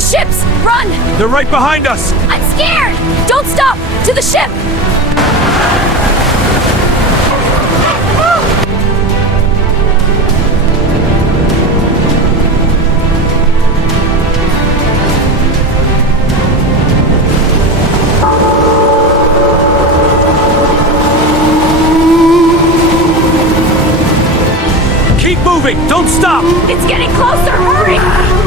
The ships! Run! They're right behind us! I'm scared! Don't stop! To the ship! Keep moving! Don't stop! It's getting closer! Hurry!